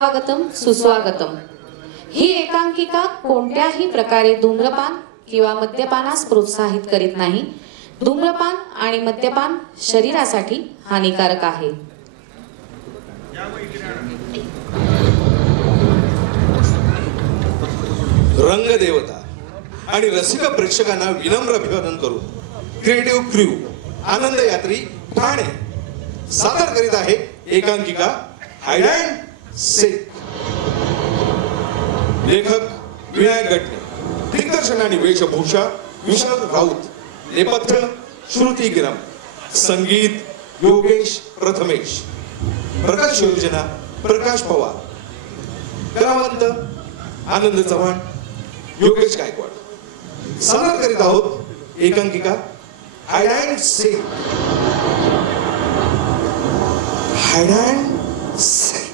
स्वागतम सुस्वागतम। ही एकांकिका कोणत्याही प्रकारे धूम्रपान किंवा मद्यपानास प्रोत्साहित करीत नाही। धूम्रपान आणि मद्यपान शरीरासाठी हानिकारक आहे। रंगदेवता आणि रसिक प्रेक्षकांना विनम्र अभिवादन करू क्रिएटिव्ह क्रू आनंद यात्री ठाणे सादर करीत आहे एकांकिका हाइड अँड सीक। लेखक विनायक गटणे, दिग्दर्शन आणि वेशभूषा विशाल राऊत, नेपथ्य श्रुती गिरम, संगीत योगेश प्रथमेश, प्रकाश योजना प्रकाश पवार, कलावंत आनंद चव्हाण, योगेश गायकवाड। सादर करीत आहोत एकांकिका hide and sick. Hide and sick.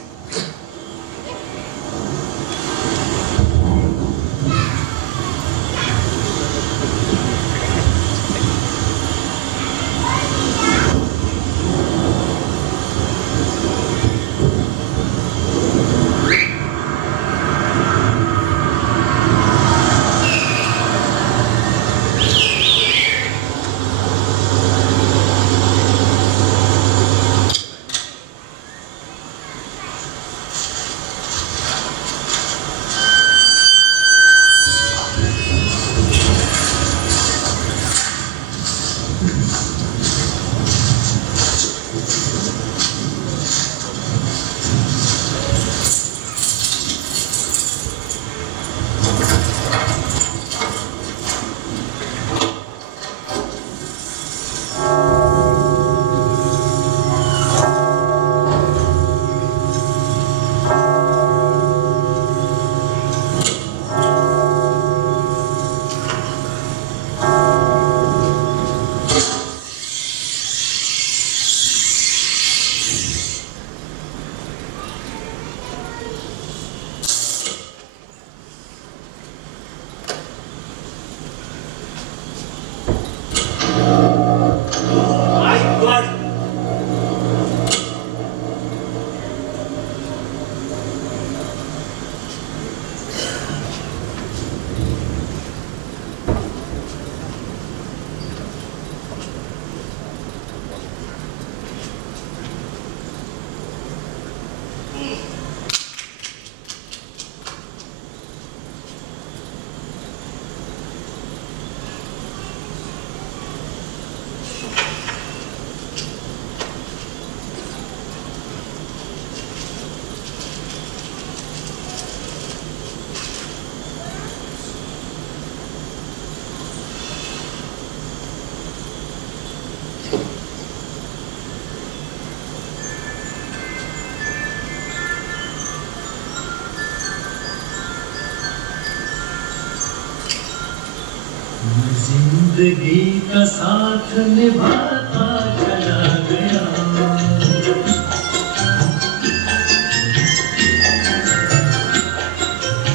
जिंदगी का साथ निभाता चला गया,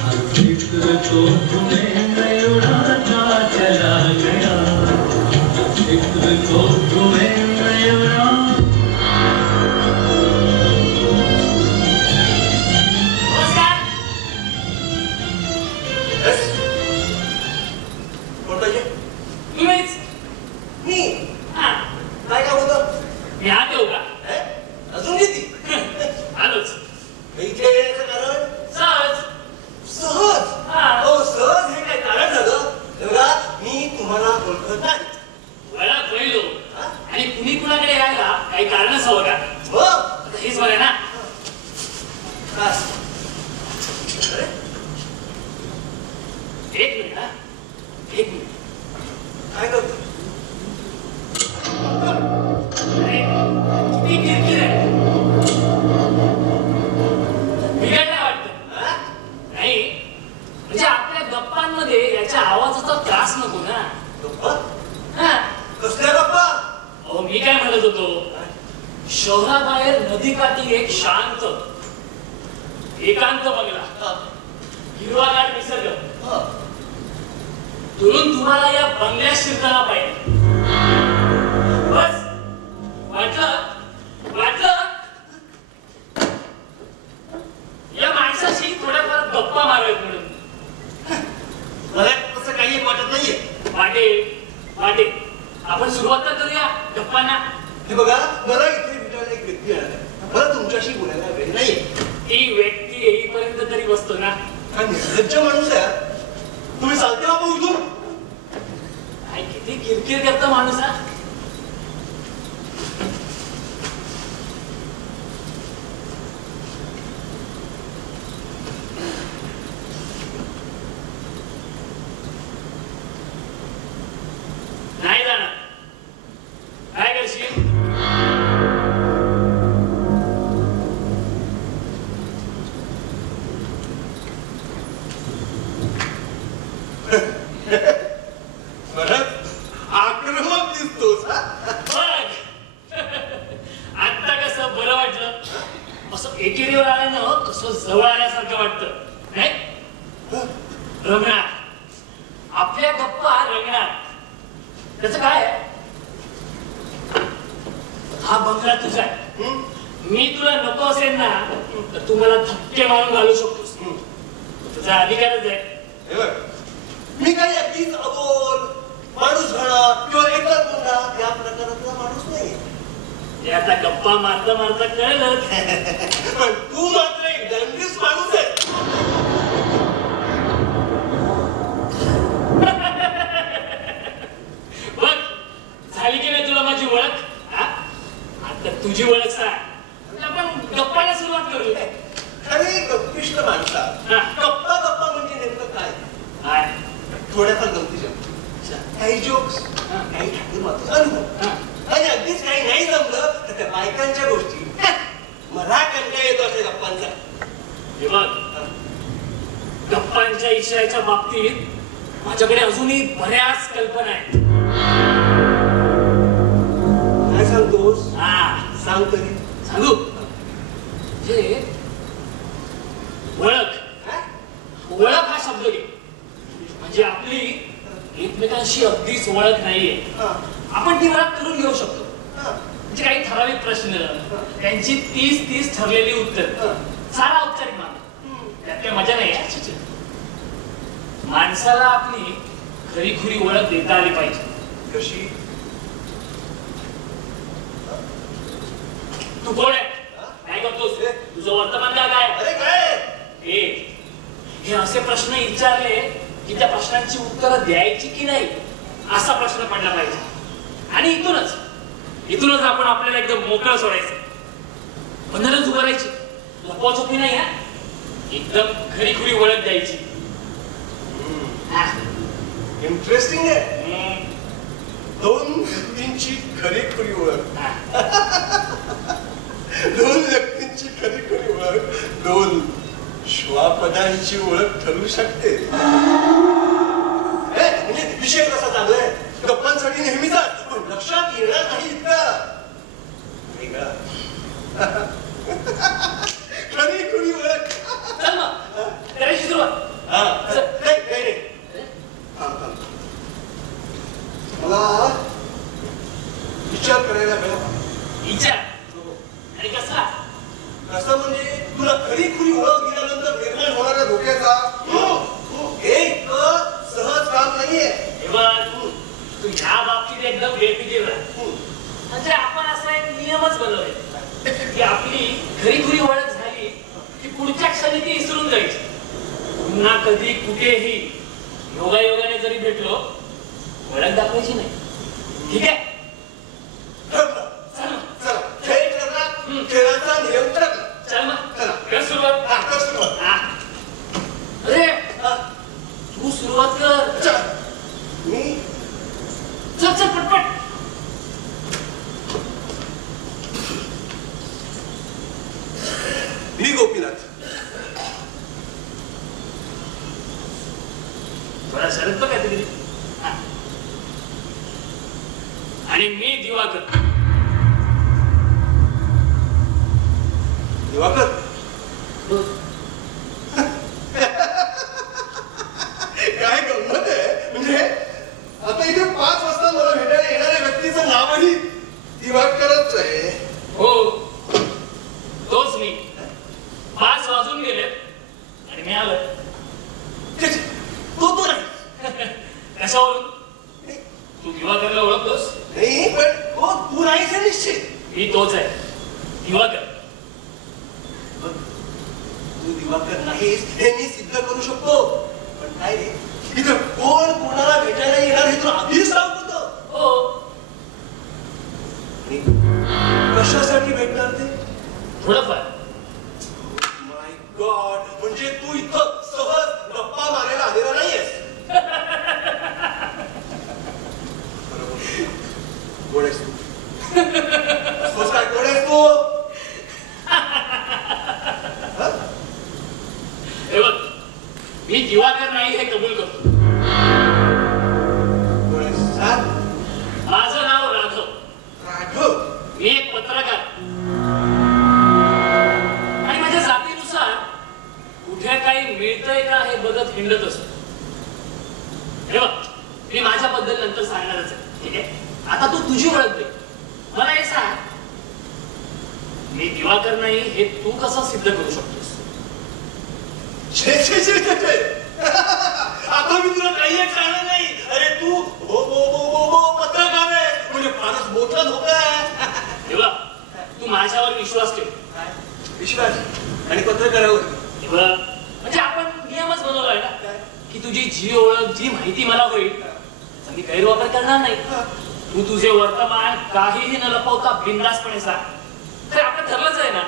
हर फिक्र को तुम्हें मैं उड़ाता चला गया, फिक्र को तुम्हें मैं उड़ा। शहराबाहेर नदीकाठी एक शांत एकांत बंगला, हिरवागार निसर्ग, दुरून तुम्हाला या बंगल्यात शिरताना पाहिजे। बस वाटलं या मला तुमच्याशी बोलायला वेळ नाही. ही व्यक्ती येईपर्यंत तरी बसतो ना. हा निर्लज्ज माणूस आहे. तुम्ही चालते बाबा उठून. काय किती किरकिर करतो माणूस हा. नाही जाणार. काय करशील? आक्रमक दिसतोस. बघ आता कसं बरं वाटलं. असं एकेरीवर आलं ना कसं जवळ आल्यासारखं वाटतं नाही. रंगणार आपल्या गप्पा रंगणार. त्याचं काय आहे? हा बंगला तुझा आहे. मी तुला नको असेल ना तर तू मला धक्के मारून घालू शकतोस. तुझा अधिकारच आहे. हे बघ, मी काही अगदीच अबोल माणूस घडा किंवा एकच बोलणा या प्रकारातला माणूस नाही. ते आता गप्पा मारता मारता कळलं. पण तू मात्र एक दंडीस माणूस आहे. बघ झाली की नाही तुला माझी ओळख. आता तुझी ओळख सांग. आपण गप्पाला सुरुवात करू. खरे गप्पिष्ट माणसा गप्पा गप्पा म्हणजे नेमकं काय? काय थोड्याफार गमती जमती, काही जोक्स, काही ठाकूर मात्र अनुभव आणि अगदीच काही नाही जमलं तर त्या बायकांच्या गोष्टी. मला कंटाळा येतो अशा गप्पांचा. हे बघ गप्पांच्या इशाऱ्याच्या बाबतीत माझ्याकडे अजूनही बऱ्याच कल्पना आहेत. काय सांगतोस? सांग तरी. सांगू जे ओळख. ओळख हा शब्द घे. म्हणजे आपली एकमेकांशी अगदीच ओळख नाहीये. आपण ती ओळख करून घेऊ शकतो. म्हणजे काही ठराविक प्रश्न त्यांची 30 ठरलेली उत्तर सारा औपचारिक मार्ग. त्यात काही मजा नाही आहे. माणसाला आपली खरीखुरी ओळख देता आली पाहिजे. कशी? तू कोण आहे? काय करतोस? तुझं वर्तमान काळ काय? अरे काय हे असे प्रश्न विचारले की त्या प्रश्नांची उत्तरं द्यायची की नाही असा प्रश्न पडला पाहिजे. आणि इथूनच आपण आपल्याला एकदम मोकळं सोडायचं. बंधनच उभारायची. लपवाछपवी नाही. एकदम खरीखुरी ओळख द्यायची. इंटरेस्टिंग आहे. दोन व्यक्तींची खरीखुरी ओळख. दोन व्यक्तींची खरीखुरी ओळख दोन श्वापदांची ओळख ठरू शकते. म्हणजे विषय कसा चाललाय गप्पांसाठी नेहमीचा पण लक्षात येणार नाही इतका वेगळा. खरीखुरी ओळख. चल मग करायची सुरुवात. मला विचार करायला वेळ. विचार आणि कसा? कसं म्हणजे तुला खरीखुरी ओळख दिल्यानंतर निर्माण होणाऱ्या धोक्याचा हे सहज काम नाहीये. तू ह्या बाबतीत एकदम बेफिकीर राह. म्हणजे आपण असा एक नियमच बनवले की आपली खरीखुरी ओळख झाली की पुढच्या क्षणी ती विसरून जायची. पुन्हा कधी कुठेही योगायोगाने जरी भेटलो ओळख दाखवायची नाही. ठीक आहे? चला खेळ ठरला. खेळाचा नियम ठरला. चल मग कर सुरुवात. अरे तू सुरुवात कर. मी चल पटपट. मी गोपीनाथ. बरा शरद काय तरी. आणि मी दिवाकर. दिवाकर काय गंमत आहे. म्हणजे आता इथे 5 वाजता मला भेटायला येणाऱ्या व्यक्तीचं नावही दिवाकरच आहे. हो तोच मी. 5 वाजून गेले आणि मी आलो. तो नाही. कशावरून? तू दिवाकरला ओळखतोस? नाही पण तू नाहीच निश्चित. मी तोच आहे दिवाकर. दिवाकर नाहीस हे मी सिद्ध करू शकतो. पण काय रे, इथं कोण कोणाला भेटायला येणार हे तुला आधीच सांगत होतं. हो. कशासाठी भेटणार ते? थोडंफार. माय गॉड, म्हणजे तू इथं सहज गप्पा मारायला आलेला नाहीयेस. कोण आहेस तू? काय कोण आहेस तू? हे बघ, मी दिवाकर नाही हे कबूल करतो. कोण आहेस? सांग. माझं नाव राघव. राघव? मी एक पत्रकार आणि माझ्या जातीनुसार कुठे काही मिळतंय का हे बघत हिंडत असतो. हे बघ, मी माझ्याबद्दल नंतर सांगणारच आहे. ठीक आहे, आता तू तुझी ओळख दे. मला हे सांग, मी दिवाकर नाही हे तू कसं सिद्ध करू शकतोस? छे छे छे छे छे. आता मी तुला काही एक सांगणार नाही. अरे तू हो पत्रकार आहे म्हणजे फारच मोठा धोका आहे. हे बघ, तू माझ्यावर विश्वास ठेव. विश्वास आणि पत्रकारावर? हे बघ, म्हणजे आपण नियमच बनवलाय ना की तुझी जी ओळख जी माहिती मला होईल त्याचा मी गैरवापर करणार नाही. तू तुझे वर्तमान काहीही न लपवता बिनधास्तपणे सांग. तर आपण ठरलंच आहे ना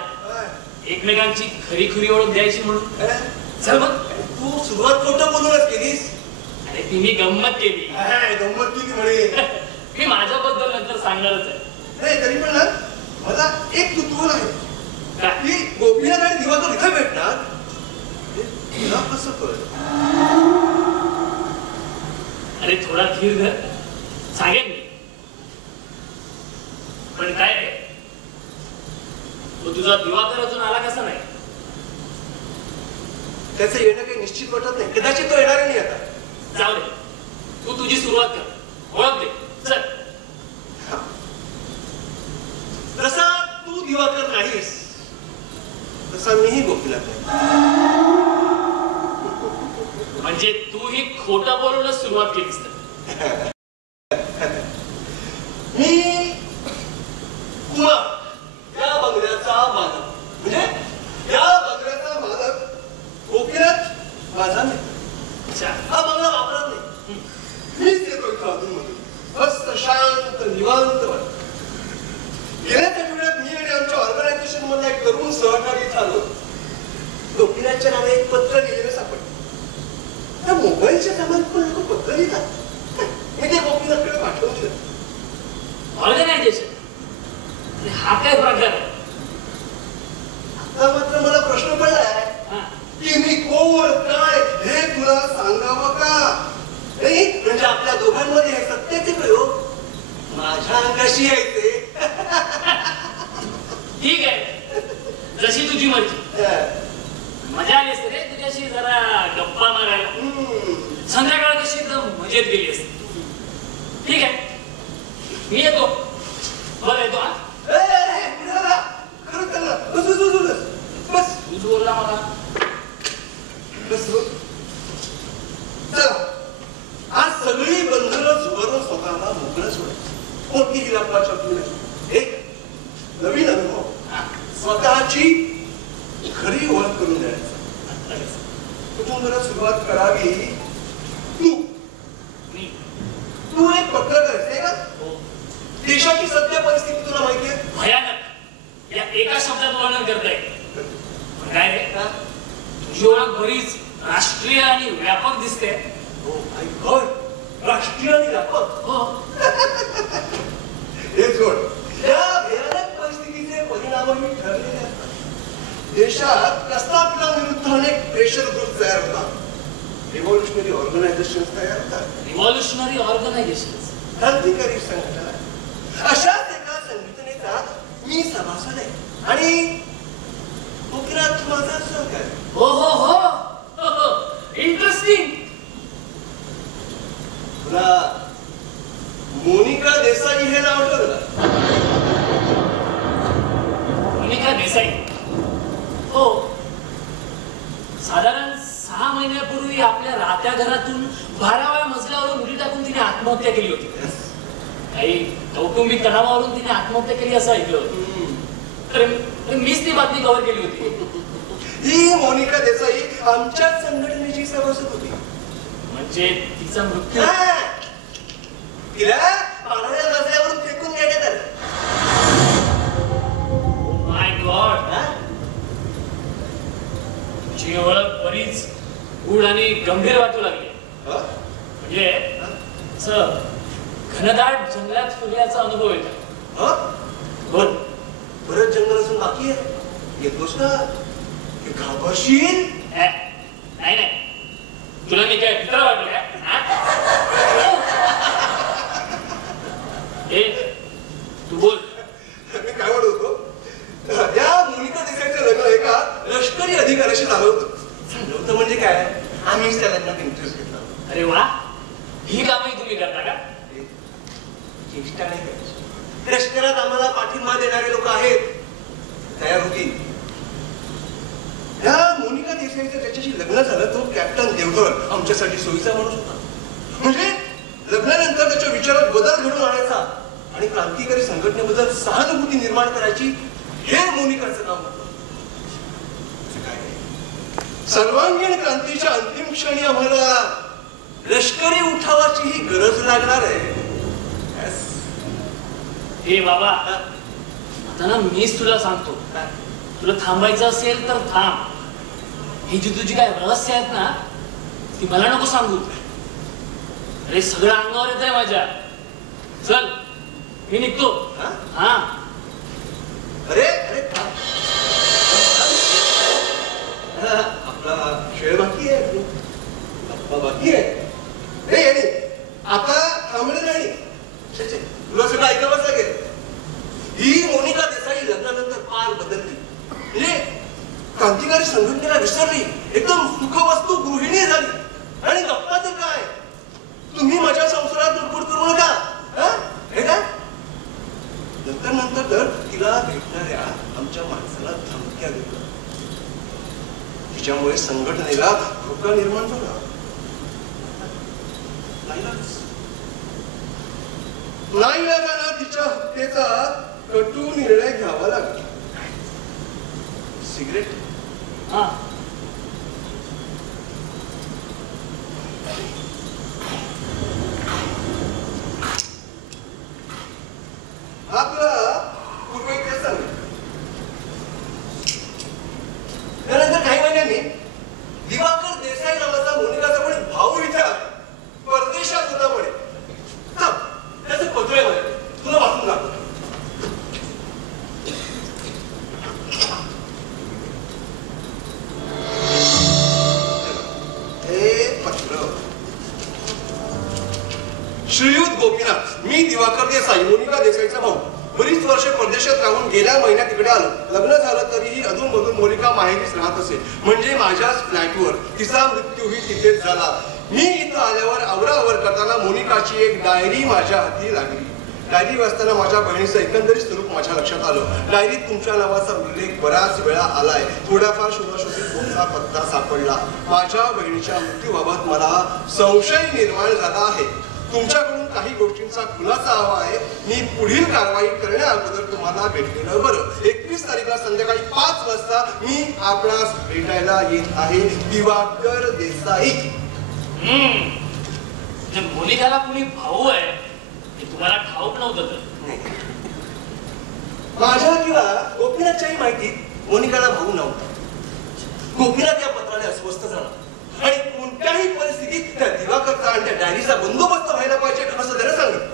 एकमेकांची खरी खरी ओळख द्यायची म्हणून. चल मग. तू सुरुवात खोटं बोलूनच केलीस. अरे ती मी गंमत केली. गंमत केली म्हणे. मी माझ्याबद्दल नंतर सांगणारच आहे. नाही तरी पण ना मला एक कुतूहल आहे काय? की गोपीनाथ आणि दिवाकर इथे भेटणार तुला कसं कळलं? अरे थोडा धीर धर, सांगेन मी. पण काय रे, तो तुझा दिवाकर अजून आला कसा नाही? त्याचं येणं काही निश्चित वाटत नाही. कदाचित तो येणार नाही आता. जाऊ दे, तू तुझी सुरुवात कर, ओळख दे. चल. जसा तू दिवाकर नाहीस तसा मीही गोपीनाथ नाही. म्हणजे तूही खोटं बोलूनच सुरुवात केलीस तर. मी कुमार या बंगल्याचा मालक, म्हणजे या बंगल्याचा मालक गोपीनाथ माझा मित्र. अच्छा. हा बंगला वापरत नाही. मीच येतो इथं अधूनमधून. मस्त शांत निवांत वाटत. गेल्या आठवड्यात मी आणि आमच्या ऑर्गनायझेशन मध्ये एक तरुण सहकारी झालो. गोपीनाथच्या नावे एक पत्र लिहिलेलं सापडलं. त्या मोबाईलच्या कामात पण लोक पत्र लिहितात. मी ते गोपीनाथकडे पाठवून दिलं. ऑर्गनायझेशन? हा काय प्रकार आहे? आता मात्र मला प्रश्न पडलाय की मी कोण काय हे तुला सांगावं का? नाही म्हणजे आपल्या दोघांमध्ये हे सत्याचे प्रयोग माझ्या अंगाशी यायचे. ठीक आहे, जशी तुझी मर्जी. मजा आली असते रे तुझ्याशी जरा गप्पा मारायला. संध्याकाळ कशी एकदम मजेत गेली असते. ठीक आहे, मी येतो. बरं येतो. हा खरंच त्यांना बस तूच बोलला मला. बस चला, आज सगळी बंधनं झुगारून स्वतःला मोकळं सोडायचं. कोणतीही लपवाछपवी नाही. एक नवीन अनुभव, स्वतःची खरी ओळख करून द्यायचं. कुठून जरा सुरुवात करावी? तू एक पत्रकार आहेस का? देशाची सध्या परिस्थिती तुला माहिती आहे? भयानक. या एका शब्दात वर्णन करता येईल. पण काय रे, तुझी ओळख बरीच राष्ट्रीय आणि व्यापक दिसते. हो माय गॉड, राष्ट्रीय आणि व्यापक. हो. हे सोड, या भयानक परिस्थितीचे परिणामही ठरलेले असतात. देशात प्रस्थापितांविरुद्ध अनेक प्रेशर ग्रुप तयार होतात. रिव्हॉल्युशनरी ऑर्गनायझेशन तयार होतात. रिव्हॉल्युशनरी ऑर्गनायझेशन, क्रांतिकारी संघटना. अशाच एका संघटनेचा मी सभासद आहे आणि गोपीनाथ माझा सहकारी. हो हो हो, इंटरेस्टिंग. तुला मोनिका देसाई हे नाव आठवलं का? मोनिका देसाई? हो, साधारण 6 महिन्यापूर्वी आपल्या राहत्या घरातून 12व्या मजल्यावरून उडी टाकून तिने आत्महत्या केली होती. काही कौटुंबिक तणावावरून तिने आत्महत्या केली असं ऐकलं होतं. तर मीच ती बातमी कव्हर केली होती. ही मोनिका देसाई आमच्याच संघटनेची सभासद होती. म्हणजे तिचा मृत्यू हा. तिला पाण्याच्या मजल्यावरून फेकून देण्यात आलं. माय गॉड, तुझी ओळख बरीच गूढ आणि गंभीर वाटू लागली. म्हणजे असं घनदाट जंगलात फिरल्याचा अनुभव येतो. बोल. परत जंगल असून बाकी आहे. येतोस ना घाबरशील. नाही नाही, तुला मी काय मित्र वाटलं ए तू बोल. मी काय म्हणत होतो, या मोनिका देसाईचं लग्न एका लष्करी अधिकाऱ्याशी झालं होतं. झालं होतं म्हणजे काय, आम्हीच त्या लग्नात इंटरेस्ट घेतला. अरे वा, ही कामही तुम्ही करता का? चेष्टा नाही करायची. लष्करात आम्हाला पाठिंबा देणारे लोक आहेत, तयार होती. या मोनिका देसाईचं त्याच्याशी लग्न झालं. तो कॅप्टन देवधर आमच्यासाठी सोयीचा माणूस होता. म्हणजे लग्नानंतर त्याच्या विचारात बदल घडून आणायचा आणि क्रांतिकारी संघटनेबद्दल सहानुभूती निर्माण करायची, हे मोनिकाचं काम होतं. सर्वांगीण क्रांतीच्या अंतिम क्षणी आम्हाला लष्करी उठावाची ही गरज लागणार आहे. हे बाबा, आता ना मीच तुला सांगतो, तुला थांबायचं असेल तर थांब. ही जी तुझी काय रहस्य आहेत ना, ती मला नको सांगू. अरे सगळं अंगावर येत आहे माझ्या. चल मी निघतो. हा. अरे अरे आपला खेळ बाकी आहे, गप्पा बाकी आहे. आता थांबले नाही. तुला सगळं ऐकावंच लागेल. ही मोनिका देसाई लग्नानंतर फार बदलली. म्हणजे क्रांतिकारी संघटनेला विसरली, एकदम सुखवस्तू गृहिणी झाली. आणि गप्पा तर काय, तुम्ही माझ्या संसारात लुडबुड करू नका. हे काय नंतर तर तिला भेटणाऱ्या आमच्या माणसाला धमक्या देतो. तिच्यामुळे संघटनेला धोका निर्माण झाला. नाईलाजानं तिच्या हत्येचा कटू निर्णय घ्यावा लागला. सिगरेट. हा. आपला पूर्व इतिहास सांगेल. त्यानंतर काही महिन्यांनी दिवाकर देसाई नावाचा मोनिकाचा पण भाऊ इथे परदेशात होता. म्हणे त्याचे पत्र म्हणे, तुला वाचून दाखवतो. हे पत्र. श्रीयुत गोपीनाथ, मी दिवाकर देसाई, मोनिका देसाईचा भाऊ. बरीच वर्ष परदेशात राहून गेल्या महिन्यात तिकडे आलो. लग्न झालं तरीही अधूनमधून मोनिका माहेरीच राहत असे. म्हणजे माझ्याच फ्लॅटवर. तिचा मृत्यूही तिथेच झाला. मी इथं आल्यावर आवराआवर करताना मोनिकाची एक डायरी माझ्या हाती लागली. डायरी वाचताना माझ्या बहिणीचं एकंदरीत स्वरूप माझ्या लक्षात आलं. डायरीत तुमच्या नावाचा उल्लेख बऱ्याच वेळा आलाय. थोड्याफार शोधाशोधीत तुमचा पत्ता सापडला. माझ्या बहिणीच्या मृत्यूबाबत मला संशय निर्माण झाला आहे. तुमच्याकडून काही गोष्टींचा खुलासा हवा आहे. मी पुढील कारवाई करण्या अगोदर तुम्हाला भेटलेलं बरं. 21 तारीखला संध्याकाळी 5 वाजता मी आपणास भेटायला येत आहे. दिवाकर देसाई. मोनिकाला कुणी भाऊ आहे हे तुम्हाला ठाऊक नव्हतं तर? माझ्या किंवा गोपीनाथच्याही माहितीत मोनिकाला भाऊ नव्हता. गोपीनाथ या पत्राने अस्वस्थ झाला आणि कोणत्याही परिस्थितीत त्या दिवाकरचा आणि त्या डायरीचा बंदोबस्त व्हायला पाहिजे असं त्याने सांगितलं.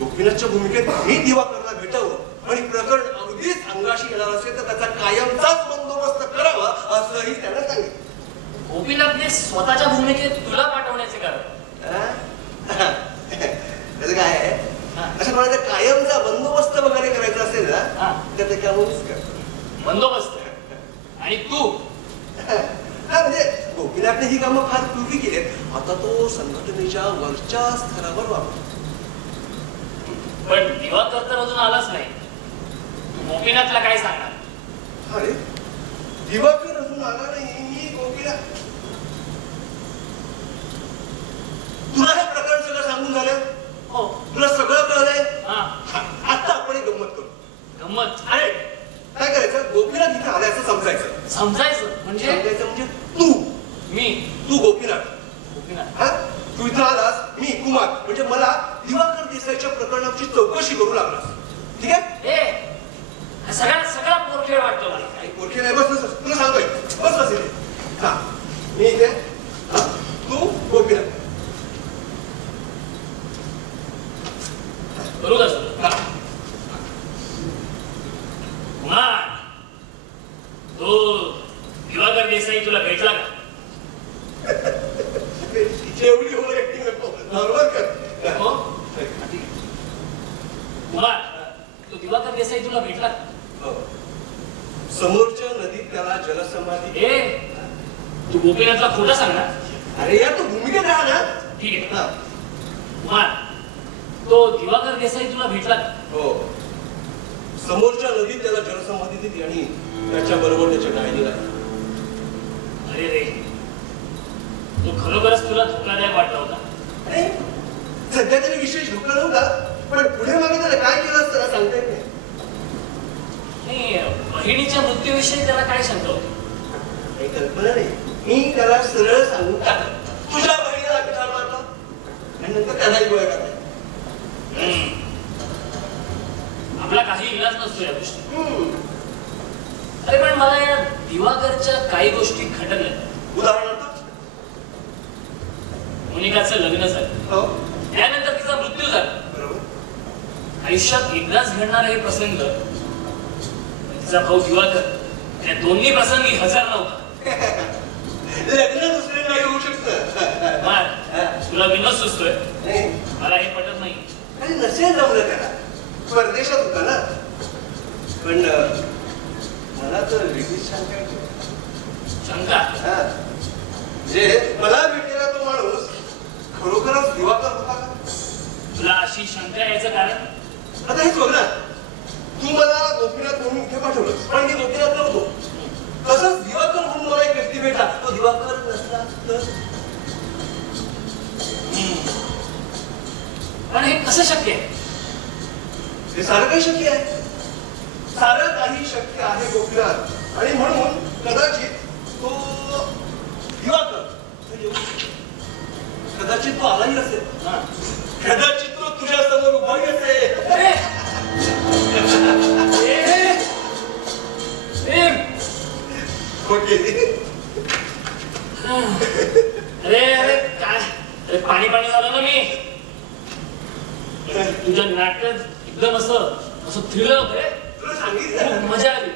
गोपीनाथच्या भूमिकेत मी दिवाकरला भेटावं आणि प्रकरण अगदीच अंगाशी येणार असेल तर त्याचा कायमचाच बंदोबस्त करावा असंही त्याने सांगितलं. गोपीनाथने स्वतःच्या भूमिकेत तुला पाठवण्याचे कारण त्याचं काय आहे, असं म्हणायचं कायमचा बंदोबस्त वगैरे करायचा असेल ना तर ते कामच कर. बंदोबस्त आणि तू म्हणजे गोपीनाथने ही कामं फार पूर्वी केलीत. आता तो संघटनेच्या वरच्या स्तरावर वापरतो. पण दिवाकर तर अजून आलाच नाही. तू गोपीनाथला काय सांगणार? अरे दिवाकर अजून आला नाही. मी गोपीनाथ तुला हे प्रकरण सगळं सांगून झालं. हो, तुला सगळं कळलंय. हा. आता आपण एक गंमत करू. गंमत? अरे काय करायचं, गोपीनाथ गोपीनाथ इथे आल्याचं समजायचं. समजायचं म्हणजे समजायचं म्हणजे तू मी गोपीनाथ. गोपीनाथ हा? तू इथं आलास, मी कुमार, म्हणजे मला दिवाकर देसाईच्या प्रकरणाची चौकशी करू लागलास. ठीक आहे? हे सगळा पोरखेळ वाटतो मला. काही पोरखे नाही. बस बस तुला सांगतोय. बस बस इथे. हा मी इथे, हा, तू गोपीनाथ. करू का सुरू? हा. कुमार, तो दिवाकर देसाई तुला भेटला का? एवढी ओव्हर ऍक्टिंग नको. नॉर्मल कर. हो? कुमार, तो दिवाकर देसाई तुला भेटला का? हो. समोरच्या नदीत त्याला जलसमाधी. तू गोपीनाथला खोटं सांगणार? अरे यार तू भूमिकेत राहा ना. ठीक आहे. हा. कुमार, तो दिवाकर देसाई तुला भेटला का? हो. समोरच्या नदीत त्याला जलसमाधी दिली आणि त्याच्या बरोबर त्याच्या डायरीला. अरे रे, तो खरोखरच तुला धोकादायक वाटला होता. अरे सध्या तरी विशेष धोका नव्हता, पण पुढे मागे त्याला काय केलं असतं ना सांगता येत नाही. आणि बहिणीच्या मृत्यूविषयी त्याला काय शंका होती? काही कल्पना नाही. मी त्याला सरळ सांगून टाकलं, तुझ्या बहिणीला पिठार मारला आणि नंतर त्यालाही गोळ्या टाकल्या. आपला काही इलाज नसतो या गोष्टी. अरे पण मला या दिवाकरच्या काही गोष्टी खटकल्या. उदाहरणार्थ मोनिकाचं लग्न झालं, हो त्यानंतर तिचा मृत्यू झाला. बरोबर. आयुष्यात एकदाच घडणारा हे प्रसंग, तिचा भाऊ दिवाकर या दोन्ही प्रसंगी हजर नव्हता. लग्न दुसरे नाही होऊ शकतं. तुला विनोद सुचतोय? नाही. मला हे पटत नाही. आणि नसेल जमलं त्याला, परदेशात होता ना. पण मला तर वेगळीच शंका येते. शंका? जे मला भेटलेला तो माणूस खरोखरच दिवाकर होता का? तुला अशी शंका यायचं कारण? आता हेच बघ ना, तू मला गोपीनाथ म्हणून इथे पाठवलं, पण मी गोपीनाथ नव्हतो. तसंच दिवाकर म्हणून मला एक व्यक्ती भेटला, तो दिवाकर नसला तर. पण हे कसं शक्य आहे? हे सारं काही शक्य आहे. सारं काही शक्य आहे गोपीनाथ. आणि म्हणून कदाचित तो दिवाकर कदाचित तो आलाही असेल. कदाचित तो तुझ्या समोर उभाही असेल. अरे अरे काय, अरे पाणी पाणी झालं ना मी. तुझ्या नाटकात एकदम असं थ्रिलर होत रे. तुला सांगितलं खूप मजा आली.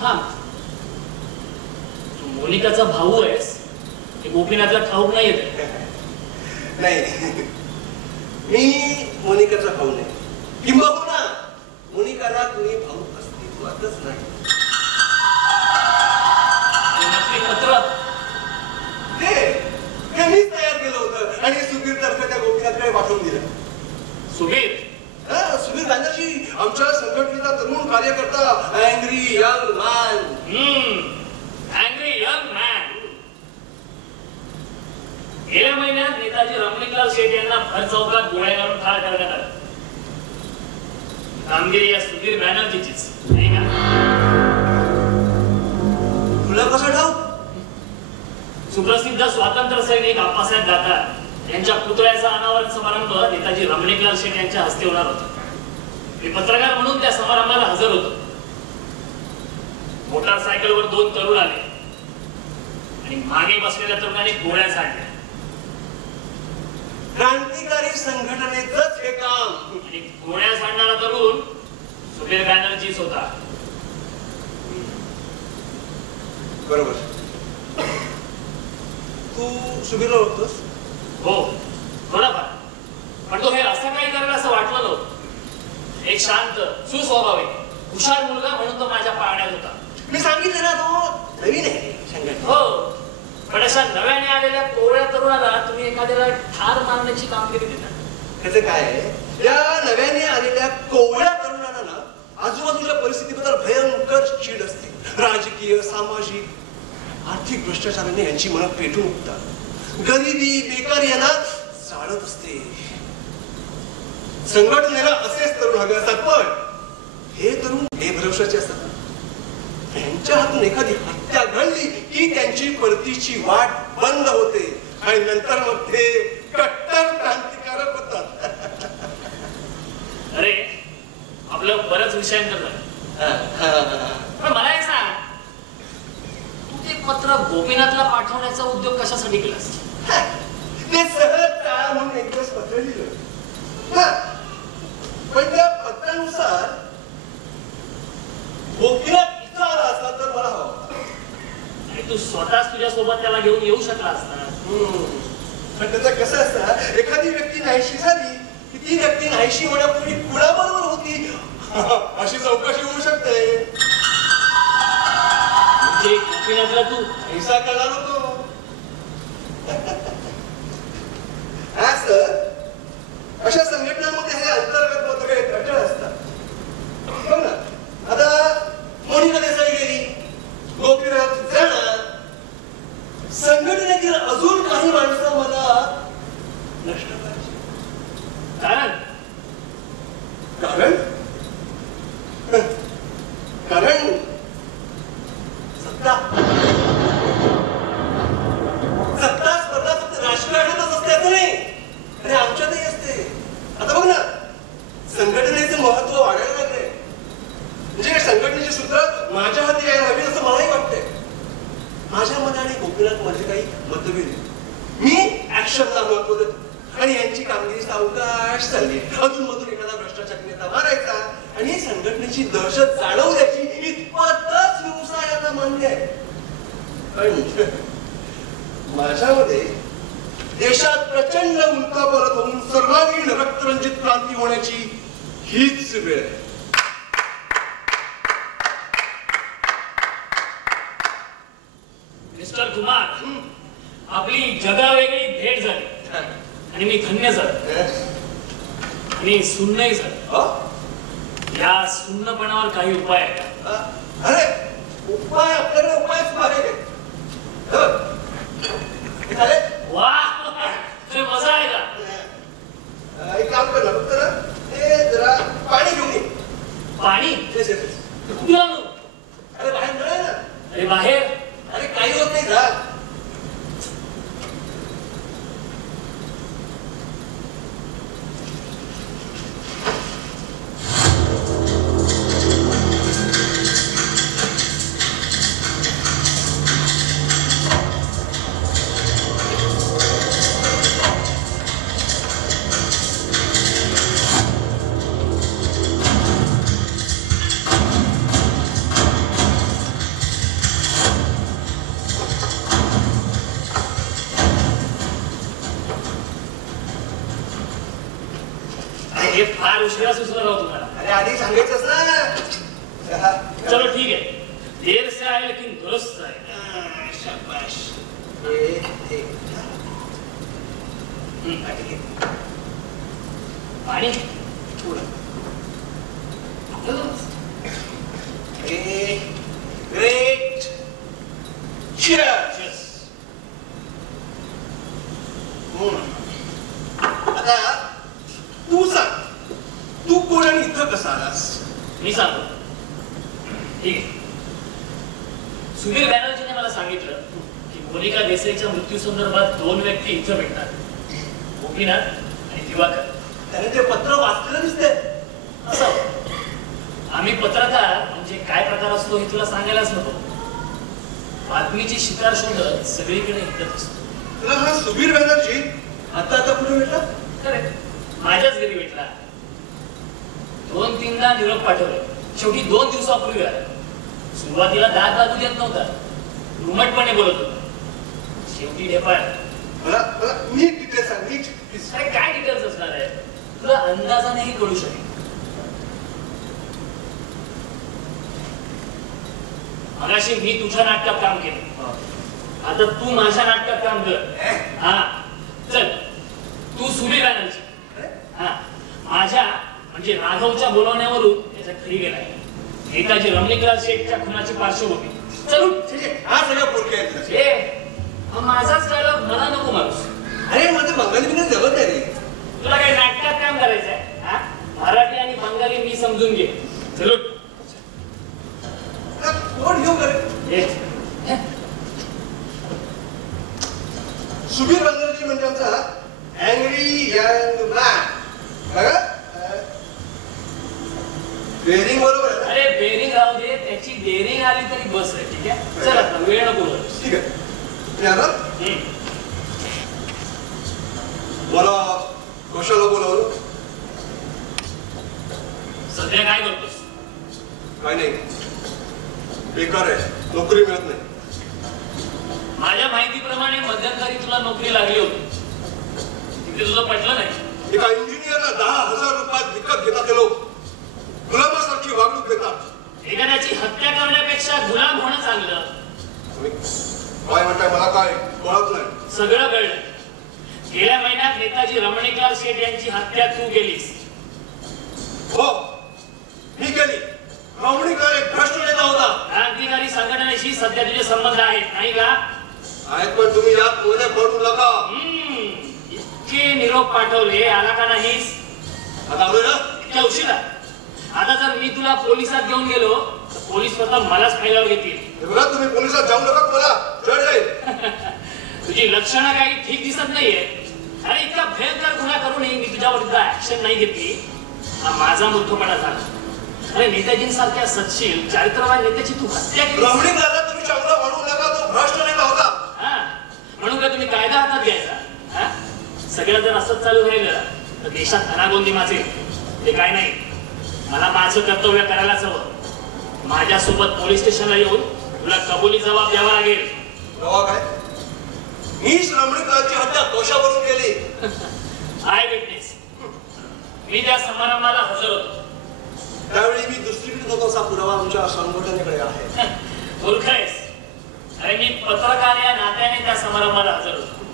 थांब, तू मोनिकाचा भाऊ आहेस हे गोपीनाथला ठाऊक नाही येत? नाही, मी मोनिकाचा भाऊ नाही. किंबहुना मोनिकाला कुणी भाऊ अस्तित्वातच नाही. नक्की पत्र हे मीच तयार केलं होतं आणि सुबीर तर्फे त्या गोपीनाथकडे पाठवून दिलं. सुबीर? सुबीर बॅनर्जी, आमच्या संघटनेचा तरुण कार्यकर्ता, angry young man. Angry young man. गेल्या महिन्यात नेताजी रमणीकलाल शेठ यांना भर चौकात गोळ्या घालून ठार करण्यात आलं. कामगिरी या सुबीर बॅनर्जीचीच नाही का? तुला कसं ठाऊ? सुप्रसिद्ध स्वातंत्र्य सैनिक आप्पासाहेब दातार यांच्या पुतळ्याचा अनावरण समारंभ नेताजी रमणीकलाल शेठ यांच्या हस्ते होणार होता. मी पत्रकार म्हणून त्या समारंभाला हजर होतो. मोटारसायकलवर 2 तरुण आले आणि मागे बसलेल्या तरुणाने गोळ्या झाडल्या. क्रांतिकारी संघटनेचंच हे काम. आणि गोळ्या झाडणारा तरुण सुबीर बॅनर्जीच होता. बरोबर. तू सुबीरला ओळखतोस? हो, थोडाफार. पण तो हे असं काही करेल असं वाटलं नव्हतं. एक शांत, सुस्वभावी, हुशार मुलगा म्हणून तो माझ्या पाळण्यात होता. मी सांगितलं ना, तो नवीन आहे संघटना. हो, पण अशा नव्याने आलेल्या कोवळ्या तरुणाला तुम्ही एखाद्याला ठार मारण्याची कामगिरी देता. त्याचं काय आहे, या नव्याने आलेल्या कोवळ्या तरुणांना ना आजूबाजूच्या परिस्थितीबद्दल भयंकर चीड असते. राजकीय, सामाजिक, आर्थिक भ्रष्टाचाराने यांची मनं पेटून उठतात. गरिबी, बेकारी यांना चालत असते. संघटनेला असेच तरुण हवे असतात, पण हे तरुण बेभरवशाचे असतात. त्यांच्या हातून एखादी हत्या घडली की त्यांची परतीची वाट बंद होते आणि नंतर मग ते कट्टर क्रांतिकारक होतात. अरे आपलं बरंच विषयांतर झालं. पण मला एक सांग, तू ते पत्र गोपीनाथला पाठवण्याचा उद्योग कशासाठी केलास? ते सहज टाळा म्हणून एक दिवस पत्र लिहिलं. पण त्या पत्रानुसार गोपीनाथ इथं आला असता तर मला हवं. आणि तू स्वतःच तुझ्या सोबत त्याला घेऊन येऊ शकला असता. पण त्याचं कसं असतं, एखादी व्यक्ती नाहीशी झाली की ती व्यक्ती नाहीशी होण्यापूर्वी कुणाबरोबर होती अशी चौकशी होऊ शकते. म्हणजे गोपीनाथला तू हिसा करणार होतो. असं अशा संघटनांमध्ये हे अंतर्गत मतभेद अटळ असतात. बघ ना, आता मोनिका देसाई गेली, गोपीनाथ जाणार, संघटनेतील अजून काही माणसं मला नष्ट करायची. कारण कारण कारण सत्ता सत्ता स्पर्धा फक्त राजकारणातच असते असं नाही, आणि आमच्यातही असते. आता बघ ना, संघटनेचं महत्व वाढायला लागलंय. म्हणजे संघटनेची सूत्र माझ्या हाती यायला हवी असं मलाही वाटतंय. माझ्या मनाने गोपीनाथ मध्ये काही मतभेद, मी ऍक्शनला महत्व देतो आणि यांची कामगिरी सावकाश चालली. अजून मधून एखादा भ्रष्टाचारी नेता मारायचा आणि संघटनेची दहशत जाणवू द्यायची इतपतच व्यवसायाला मान्य आहे. पण माझ्यामध्ये देशात प्रचंड उलथापालथ होऊन सर्वांगीण रक्तरंजित क्रांती होण्याची हीच वेळ आहे. मिस्टर कुमार, आपली जगावेगळी भेट झाली आणि मी धन्य झालो आणि सुन्नही झालो. या सुन्नपणावर काही उपाय आहे का? अरे उपाय, आपल्याकडे उपायच आहे. वा, मजा आहे का? एक काम कर ना, फक्त ना हे जरा पाणी घेऊन ये. पाणी कुठून आणू? अरे बाहेर मिळेल ना. अरे बाहेर? अरे काही होत नाही जा. हे फार उशिरा सुचलं राव तुम्हाला. अरे आधी सांगायचंच ना. चलो ठीक है, देर से आए लेकिन दुरुस्त आए. शाबाश. पाणी ग्रेट. Cheers. आता तू सांग, तू कोण आणि इथं कसा आलास? मी सांगतो. ठीक आहे. सुधीर बॅनर्जीने मला सांगितलं की मोनिका देसाईच्या मृत्यू संदर्भात 2 व्यक्ती इथं भेटतात, गोपीनाथ आणि दिवाकर. त्याने ते पत्र वाचलेलं दिसतंय. असं आम्ही पत्रकार म्हणजे काय प्रकार असतो हे तुला सांगायलाच नको. बातमीची शिकार शोधत सगळीकडे हिंडत असतो. तुला हा सुबीर बॅनर्जी आता कुठे भेटला? खरं माझ्याच घरी भेटला. 2-3दा निरोप पाठवले. शेवटी 2 दिवसापूर्वी आला. सुरुवातीला दाद दादू देत नव्हता, रुमटपणे बोलत होता. शेवटी ढेपाळ. मला नीट डिटेल्स सांग, नीट. अरे काय डिटेल्स असणार आहे, तुला अंदाजानेही कळू शकेल. मगाशी मी तुझ्या नाटकात काम केलं, आता तू माझ्या नाटकात काम कर. हा चल, तू सुबीर बॅनर्जी. हा माझ्या म्हणजे राघवच्या बोलवण्यावरून त्याच्या घरी गेलाय. नेताजी रमणीकलाल शेठच्या खुनाची पार्श्वभूमी. चल हा सगळं पोरके आहेत. माझाच डायलॉग मला नको माणूस. अरे माझं बंगाली बिना जमत नाही रे. तुला काही नाटकात काम करायचंय? मराठी आणि बंगाली मी समजून घे. चलो कोण घेऊ करे ये सुबीर बंदरजी म्हणजे आमचा अँग्री यंग मॅन बेरिंग बरोबर आहे ना? अरे बेरिंग राहू दे, त्याची डेरिंग आली तरी बस आहे. ठीक आहे, चल आता वेळ नको बोलू. ठीक आहे मी आला मला कशाला बोलावलं सध्या काय करतोस? काय नाही बेकार आहे नोकरी मिळत नाही माझ्या माहितीप्रमाणे मध्यंतरी तुला नोकरी लागली होती, तिथे तुझं पटलं नाही. एका इंजिनियरला 10,000 रुपयात विकत घेतात ते लोक गुलामासारखी वागणूक देतात. एखाद्याची हत्या करण्यापेक्षा गुलाम होणं चांगलं. तुम्ही काय म्हणताय मला काय कळत नाही. सगळं कळलं. गेल्या महिन्यात नेताजी रमणीकलाल शेठ यांची हत्या तू केलीस. हो मी केली. रमणीकर एक भ्रष्ट नेता होता. क्रांतिकारी संघटनेशी सध्या तुझे संबंध आहेत नाही का? आहेत पण तुम्ही यात मध्ये पडू नका. इतके निरोप पाठवले, आला का नाहीस? आता आलोय ना इतक्या उशिरा. आता जर मी तुला पोलिसात घेऊन गेलो तर पोलीस स्वतः मलाच फायद्यावर घेतील. हे बघा तुम्ही पोलिसात जाऊ नका मला जड जाईल. तुझी लक्षणं काही ठीक दिसत नाहीये. अरे इतका भयंकर गुन्हा करूनही मी तुझ्या विरुद्ध ऍक्शन नाही घेतली, हा माझा मूर्खपणा झाला. अरे नेताजींसारख्या सत्शील चारित्रवान नेत्याची तू हत्या केली. रमणीकरला तुम्ही चांगला म्हणू नका, तो भ्रष्ट नेता होता. हा म्हणून का तुम्ही कायदा हातात घ्यायचा? हा सगळं जर असंच चालू राहिलं तर देशात अनागोंदी माजेल. ते काय नाही, मला माझं कर्तव्य करायलाच हवं. माझ्यासोबत पोलीस स्टेशनला येऊन तुला कबुली जबाब द्यावा लागेल. रवा काय मीच रमणीकरची हत्या दोषावरून केली. I witness. मी त्या समारंभाला हजर होतो. त्यावेळी मी दुसरीकडे होतो असा पुरावा आमच्या संघटनेकडे आहे. मूर्ख आहेस. अरे मी पत्रकार या नात्याने त्या समारंभाला हजर होतो.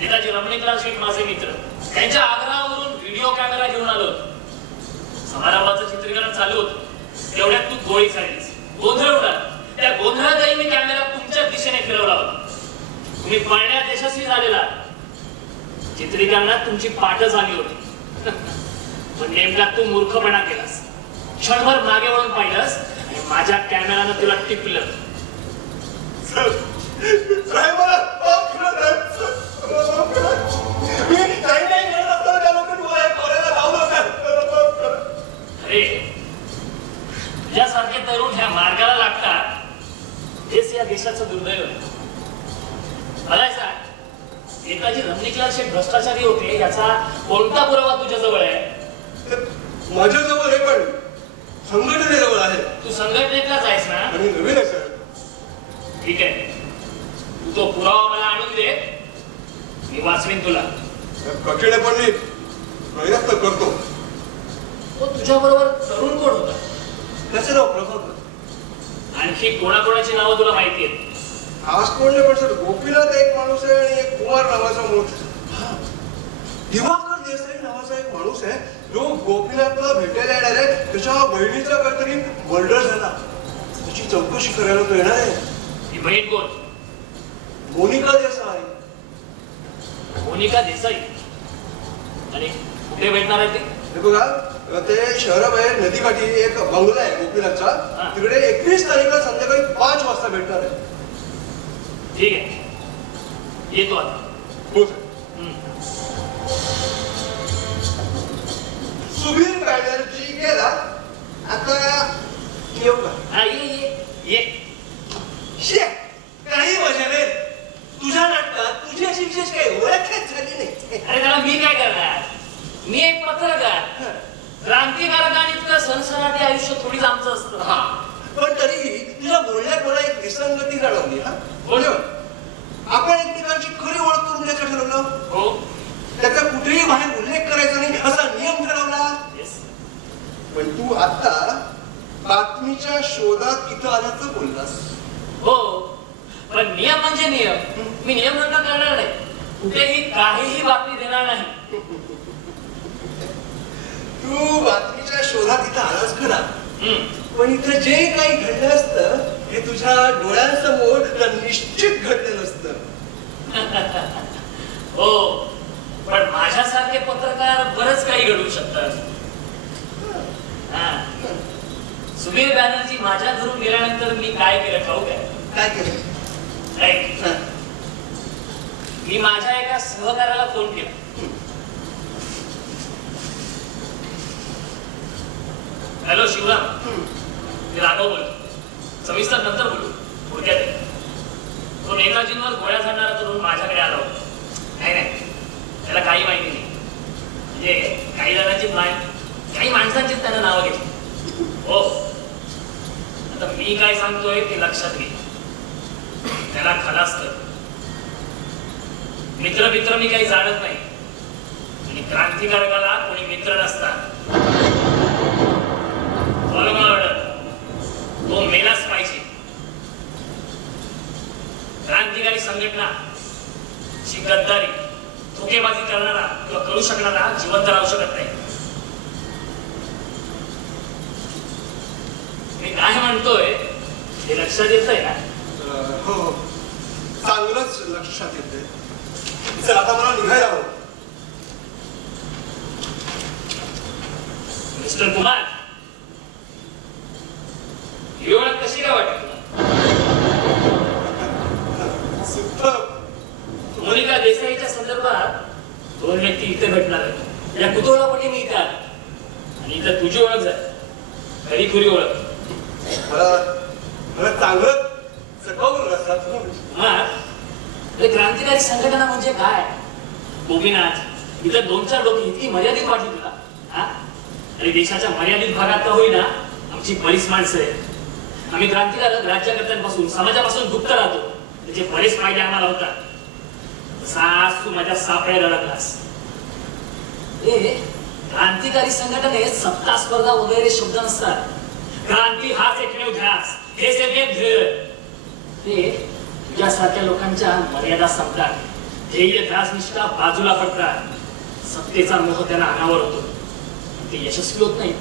नेताजी रमणीकलाल शेठ माझे मित्र, त्यांच्या आग्रहावरून व्हिडिओ कॅमेरा घेऊन आलो होतो. समारंभाचं चित्रीकरण चालू होतं, तेवढ्यात तू गोळी चाललीस. गोंधळ उडाला. त्या गोंधळातही मी कॅमेरा तुमच्या दिशेने फिरवला होता. तुम्ही पळण्यात यशस्वी झालेला. चित्रीकरणात तुमची पाठ झाली होती. पण नेमका तू मूर्खपणा केलास. क्षणभर मागे वळून पाहिलंस आणि माझ्या कॅमेरानं तुला टिपलं. अरे तुझ्यासारखे तरुण ह्या मार्गाला लागतात, हेच या देशाचं दुर्दैव आहे. मला सांग, नेताजी रमणीकलाल शेठ भ्रष्टाचारी होते याचा कोणता पुरावा तुझ्या जवळ आहे? माझ्याजवळ आहे पण संघटनेजवळ आहे. तू संघटनेतलाच आहेस ना? आणि नवीन आहे सर. ठीक आहे, तू तो पुरावा मला आणून दे, मी वाचवीन तुला. कठीण आहे पण मी प्रयत्न करतो. तो तुझ्या बरोबर तरुण कोण होता? त्याचे नाव प्रभाकर. आणखी कोणाकोणाची नावं तुला माहिती आहेत? खास कोणले पण सर गोपीनाथ एक माणूस आहे आणि एक कुमार नावाचा माणूस. दिवाकर देसाई नावाचा एक माणूस आहे जो गोपीनाथला भेटायला येणार आहे. त्याच्या बहिणीचा काहीतरी मर्डर झाला, त्याची चौकशी करायला तो येणार आहे. ती बहीण कोण? मोनिका देसाई. मोनिका देसाई? आणि कुठे भेटणार आहे ते? हे बघा ते शहराबाहेर नदीकाठी एक बंगला आहे गोपीनाथचा, तिकडे 21 तारीखला संध्याकाळी 5 वाजता भेटणार आहे. ठीक आहे, येतो आता. हो सर. सुबीर बॅनर्जी गेला. आता येऊ का? हा ये ये शे काही मजा नाही. तुझ्या नाटकात तुझी अशी विशेष काही ओळखच झाली नाही. अरे त्याला मी काय करणार? मी एक पत्रकार. क्रांतिकारकांनी इतकं सनसनाटी आयुष्य थोडीच आमचं असतं. पण तरीही तुझ्या बोलण्यात मला एक विसंगती जाणवली. बोल. आपण एकमेकांची खरी ओळख करून द्यायचं ठरवलं. हो. त्याचा कुठेही बाहेर उल्लेख करायचा नाही असा नियम ठरवला. पण तू आता बातमीच्या शोधात इथं आल्याचं बोललास. हो, पण नियम म्हणजे नियम. मी नियम रद्द करणार नाही, कुठेही काहीही बातमी देणार नाही. तू बातमीच्या शोधात इथं आलास खरा, पण इथं जे काही घडलं असतं हे तुझ्या डोळ्यांसमोर निश्चित घडलं नसतं. हो, पण माझ्यासारखे पत्रकार बरंच काही घडवू शकतात. सुबीर बॅनर्जी माझ्या घरून गेल्यानंतर मी काय केलं ठाऊक आहे? काय केलं? ऐक, मी माझ्या एका सहकार्याला फोन केला. हॅलो शिवराम, मी राघव बोलतो. सविस्तर नंतर बोलू. थोडक्यात तो नेताजींवर गोळ्या झाडणारा तरुण माझ्याकडे आला होता. नाही, त्याला काही माहिती नाही. म्हणजे काही जणांची काही माणसांची त्यानं नावं घेतली. हो, आता मी काय सांगतोय ते लक्षात घे. त्याला खलास कर. मित्र मी काही जाणत नाही आणि क्रांतिकारकाला कोणी मित्र नसतात. तो मेलाच पाहिजे. क्रांतिकारी संघटना ची गद्दारी धोकेबाजी करणारा किंवा करू शकणारा जिवंत राहू शकत नाही. मी काय म्हणतोय हे लक्षात येतंय ना? हो, चांगलंच लक्षात येते. चल आता मला निघायला हवं. मिस्टर कुमार, ही ओळख कशी काय वाटते तुला? मोनिका देसाईच्या संदर्भात दोन व्यक्ती इथे भेटणार आहेत. या कुतूहलापोटी मी इथे आलो आणि इथं तुझी ओळख झाली. खरी खुरी ओळख. मला चांगलं चकवलं असतात. क्रांतिकारी संघटना म्हणजे काय? गोपीनाथ, इथं 2-4 लोक इतकी मर्यादित वाटली तुला? आणि देशाच्या मर्यादित भागात तर होईना आमची बरीच माणसं आहेत. आम्ही क्रांतिकारक राज्यकर्त्यांपासून समाजापासून गुप्त राहतो. त्याचे बरेच फायदे आम्हाला होतात. तू माझ्या सापळ्या अडकलास. क्रांतिकारी संघटनेत सत्ता स्पर्धा वगैरे शब्द नसतात. क्रांती हाच एकमेव ध्यास, हेच एक ध्येय. ते तुझ्यासारख्या लोकांच्या मर्यादा संपतात. ध्येय ध्यास निष्ठा बाजूला पडतात. सत्तेचा मोह त्यांना अनावर होतो. ते यशस्वी होत नाही.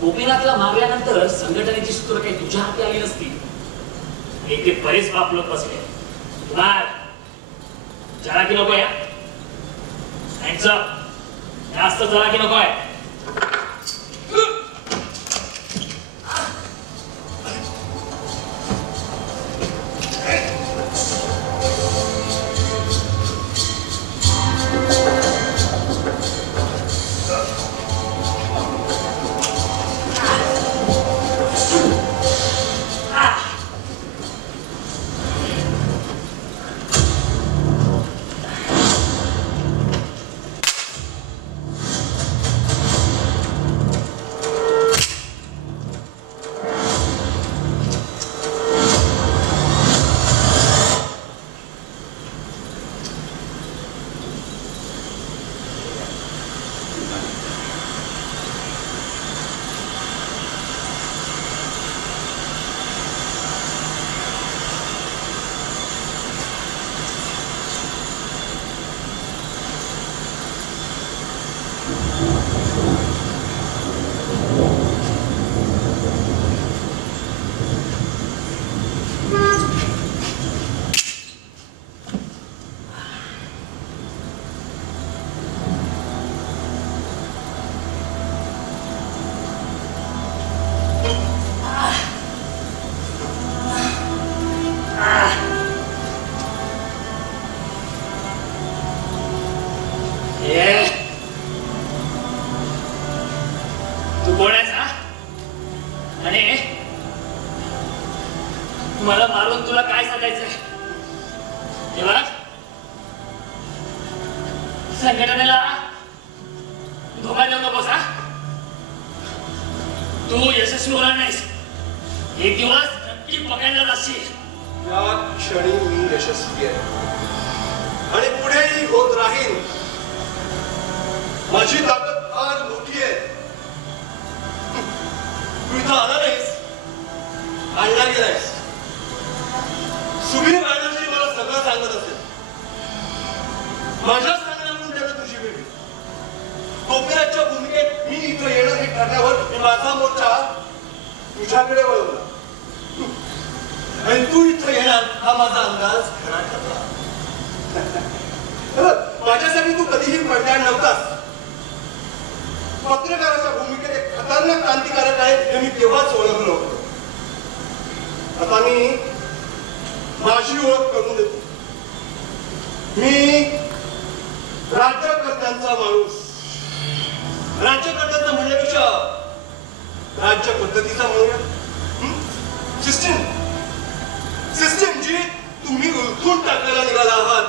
गोपीनाथला मारल्यानंतर संघटनेची सूत्र काही तुझ्या हाती आली नसती. एक ते बरेच बाप लोक बसले. कुमार, जरा की नको या जास्त जरा की नको आहे. तू कोण आहेस? आणि मला मारून तुला काय सांगायचंय? तेव्हा संघटनेला धोका देऊ नकोस. तू यशस्वी होणार नाहीस. एक दिवस नक्की पकडला जाशील. या क्षणी मी यशस्वी आहे आणि पुढेही होत राहील. माझी ताकद फार मोठी आहे. तू इथं आला नाहीस, आणला गेलायस. सुबीर बॅनर्जी मला सगळं सांगत असेल. माझ्या सांगण्यावरून त्याला तुझी भेट. गोपीनाथच्या भूमिकेत मी इथं येणं हे ठरल्यावर मी माझा मोर्चा तुझ्याकडे वळवला आणि तू इथं येणार हा माझा अंदाज खरा ठरला. माझ्यासाठी तू कधीही पडद्याआड नव्हतास. पत्रकाराच्या भूमिकेत एक खतरनाक क्रांतिकारक आहे हे मी तेव्हाच ओळखलं होतं. आता मी माझी ओळख करून देतो. मी राज्यकर्त्यांचा माणूस. राज्यकर्त्यांचा म्हणण्यापेक्षा राज्य पद्धतीचा म्हणूया. सिस्टीम जी तुम्ही उलथून टाकायला निघाला आहात.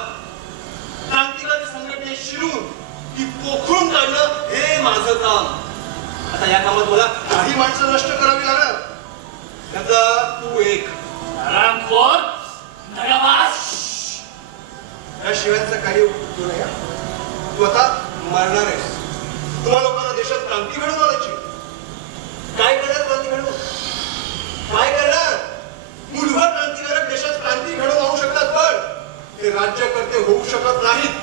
क्रांतिकारी संघटने शिरून ती पोखरून काढणं हे माझं काम. आता या कामात मला काही माणसं नष्ट करावी लागणार. त्याचा तू एक हरामखोर, नरवास. या शिवायचा काही उपयोग नाही. तू आता मरणार आहेस. तुम्हा लोकांना देशात क्रांती घडवून आणायची. काय करणार क्रांती घडवून? काय करणार? मूलभूत क्रांतिकारक देशात क्रांती घडवून आणू शकतात पण ते राज्यकर्ते होऊ शकत नाहीत.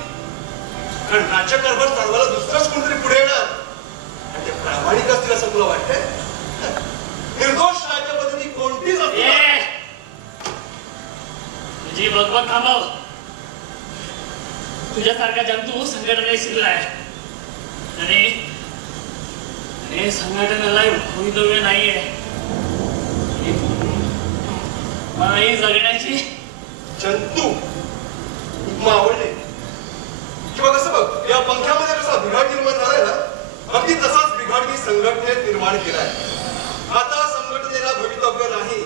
कारण राज्यकारभार चालवायला दुसरंच कोणतरी पुढे येणार आणि ते प्रामाणिक असतील असं तुला वाटतंय? निर्दोष राज्य पद्धती कोणतीच असते. तुझी बघबघ थांबव. तुझ्यासारखा जंतू संघटनेत शिरलाय आणि संघटनेला भवितव्य नाहीये. मलाही जगण्याची जंतू उपमा आवडली. किंवा कसं बघ या पंख्यामध्ये कसा बिघाड निर्माण झालाय ना अगदी तसाच बिघाड मी संघटनेत निर्माण केलाय. आता संघटनेला भवितव्य नाही.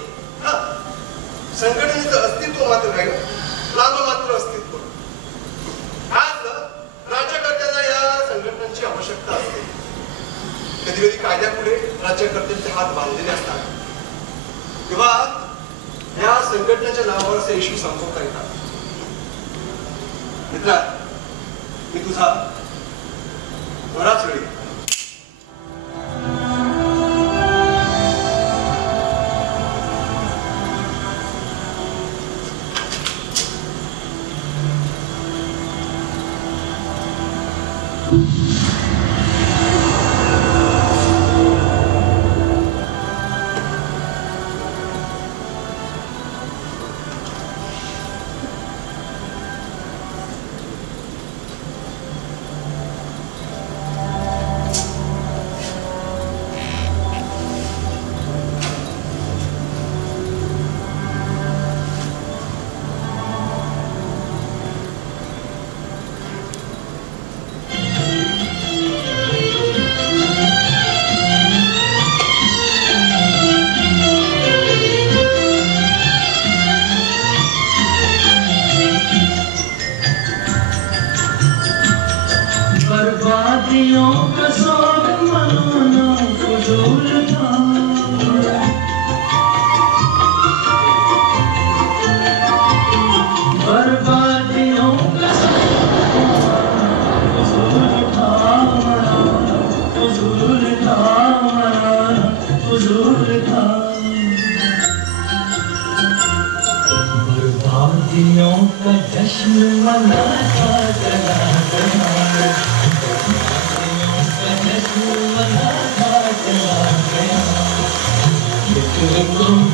संघटनेचं अस्तित्व मात्र राहील. नाममात्र अस्तित्व. आज राज्यकर्त्यांना या संघटनांची आवश्यकता असते. कधी कधी कायद्यापुढे राज्यकर्त्यांचे हात बांधलेले असतात. तेव्हा या संघटनेच्या नावावर असे इश्यू संपवता येतात. मित्रा मी तुझा बराच वेळी बर्बादियों का शौक मनाना फजूल था. बर्बादियों का फजूल था मनाना फजूल था मनाना फजूल था. बर्बादियों का जश्न मनाता चला गया. Thank you.